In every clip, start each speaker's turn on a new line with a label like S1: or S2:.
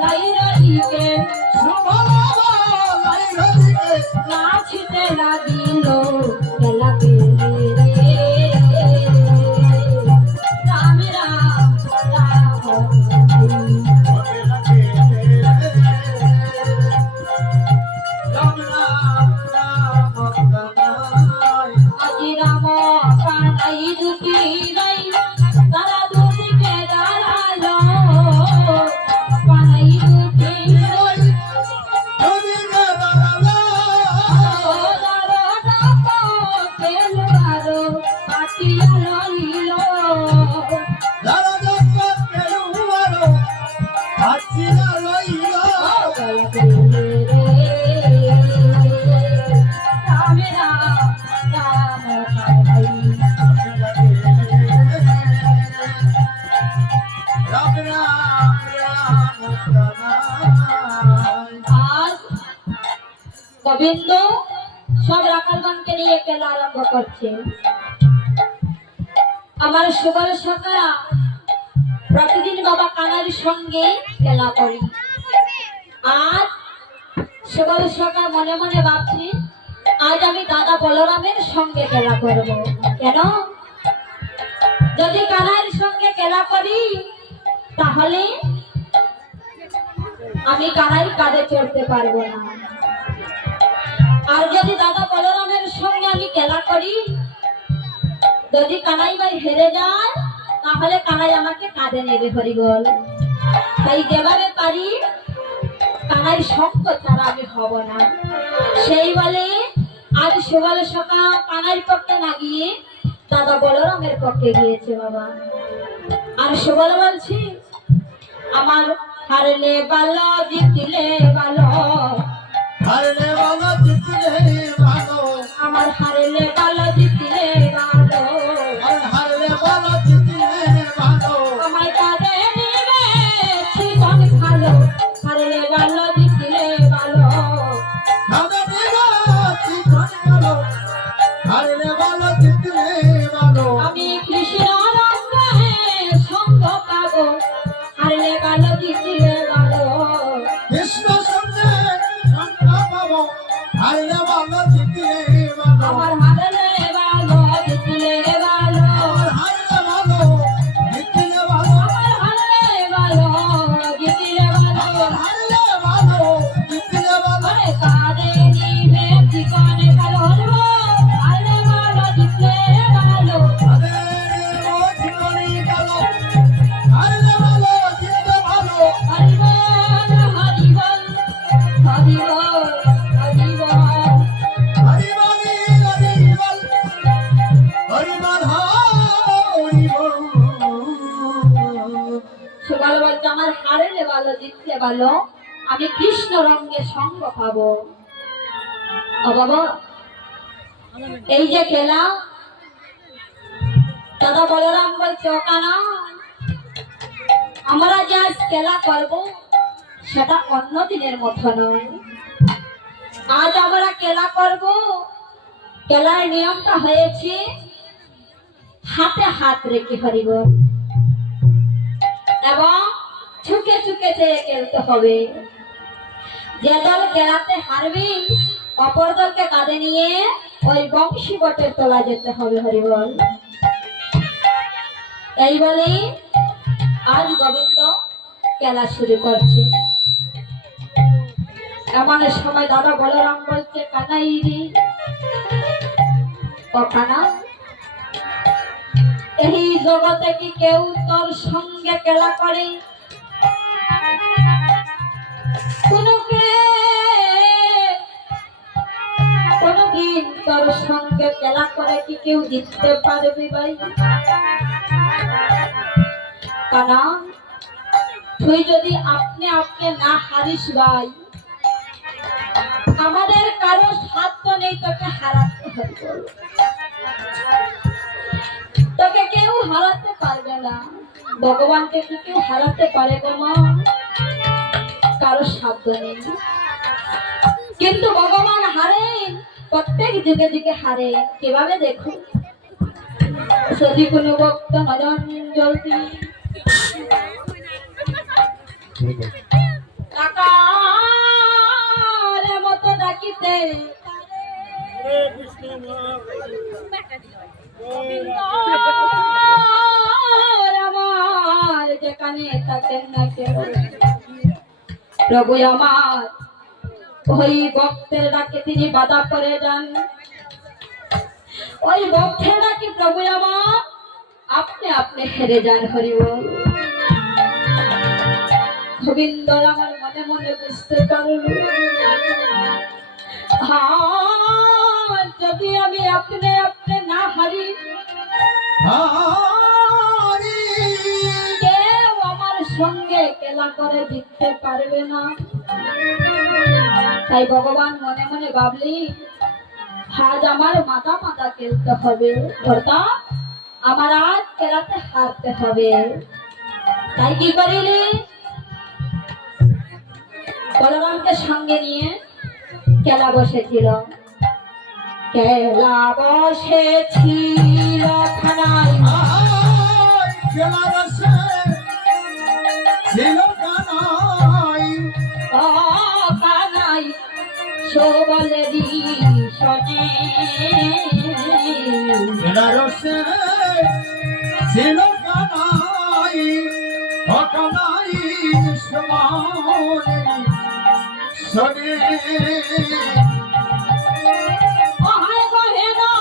S1: Lyra দিকে গোবিন্দ, সব রাখালগণকে নিয়ে খেলা আরম্ভ করছে? আমার সুবল সকা প্রতিদিন বাবা কানার সঙ্গে খেলা করি। আর সুবল সকা মনে মনে ভাবছি আজ আমি দাদা বলরামের সঙ্গে খেলা করব। কেন? যদি কানার সঙ্গে খেলা করি, তাহলে আমি কানাই কাঁধে চড়তে পারব না। আর যদি দাদা বলরামের সঙ্গে আমি খেলা করি, যদি কানাই ভাই হেরে যায়, তাহলে কানাই আমাকে কাঁধে নেবে হরিবল তাই যেভাবে পারি, কানাই সঙ্গ ছাড়া আমি হব না। সেই বলে আজ সুবল সকাল কানাইর পক্ষে না গিয়ে দাদা বলরামের পক্ষে গিয়েছে বাবা। আর সুবল বলছি, আমার হারলে ভালো জিতলে ভালো
S2: হারলে ভালো
S1: কৃষ্ণ ভালো আমি কৃষ্ণ রঙ্গে সঙ্গ পাবো। এই যে খেলা দাদা বলরাম বলছে ওকানা আমরা যে আজ খেলা করব, সেটা অন্য দিনের মতো নয়। আজ আমরা খেলা করব খেলার নিয়মটা হয়েছে, হাতে হাত রেখে হরিব। এবং ছুকে ছুকে চেয়ে খেলতে হবে। যে দল খেলাতে হারবি, অপর দলকে কাঁধে নিয়ে ওই বংশী বটের তোলা যেতে হবে হরিবল এই বলে আজ গোবিন্দ খেলা শুরু করছে। এমন সময় দাদা বলরাম বলছে, কানাই রে, ও কানা, এই জগতে কি কেউ তোর সঙ্গে খেলা করে? কোনকে কোনদিন তোর সঙ্গে খেলা করে কি কেউ জিততে ভাই? কানা তুই যদি আপনি আপনি না হারিস ভাই, আমাদের কারও সাধ্য নেই তোকে হারাতে হবে। তোকে কেউ হারাতে পারবে না। ভগবানকে কি কেউ হারাতে পারে গো মা? কারও সাধ্য নেই কিন্তু ভগবান হারে প্রত্যেক যুগে যুগে হারে কীভাবে দেখো যদি কোনো ভক্ত নজন কাকার মতো ডাকিতে। আমার যেখানে থাকেন না কেউ। প্রভু আমার। ওই ভক্তের ডাকে তিনি বাধা করে যান ওই ভক্তের ডাকে প্রভু আমার, আপনি আপনি হেরে যান হরিব গোবিন্দ আমার মনে মনে বুঝতে পারল হ্যাঁ যদি আমি আপনি আপনি না হারি
S2: হারি
S1: সঙ্গে খেলা করে জিততে পারবে না। তাই ভগবান মনে মনে ভাবলি, আজ আমার মাথা মাথা খেলতে হবে। কর্তা আমার আজ খেলাতে হারতে হবে। তাই কি করিলি? বলরামকে সঙ্গে নিয়ে খেলা বসেছিল। খেলা বসেছিল খানায়
S2: আই সে ছিল কানাই
S1: ও কানাই
S2: সমানে সনে
S1: আয় বহে না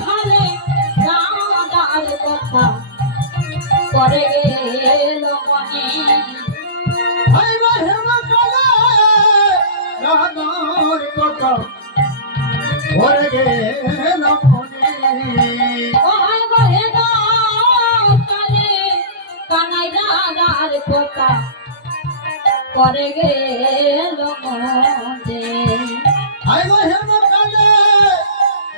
S1: খালে নাদার কথা। করে গেল মনে
S2: আই বাহেমা কালে রাধার কথা। ভরে গেল মনে
S1: কানাই কথা। করে গেল মনে।
S2: আই হেম কালে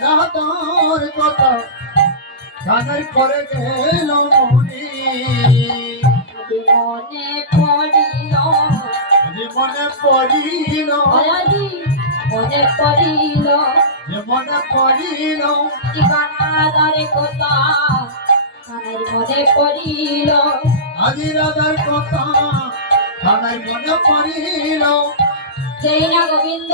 S2: রাতার কথা। গানের করে গেল মনি
S1: মনে পড়িল।
S2: মনে
S1: মনে
S2: মনে পড়িল
S1: ঠিকানাদারে কথা কানের মনে পড়িল।
S2: আজি রাজার কথা গানের মনে পড়িল।
S1: সেই না গোবিন্দ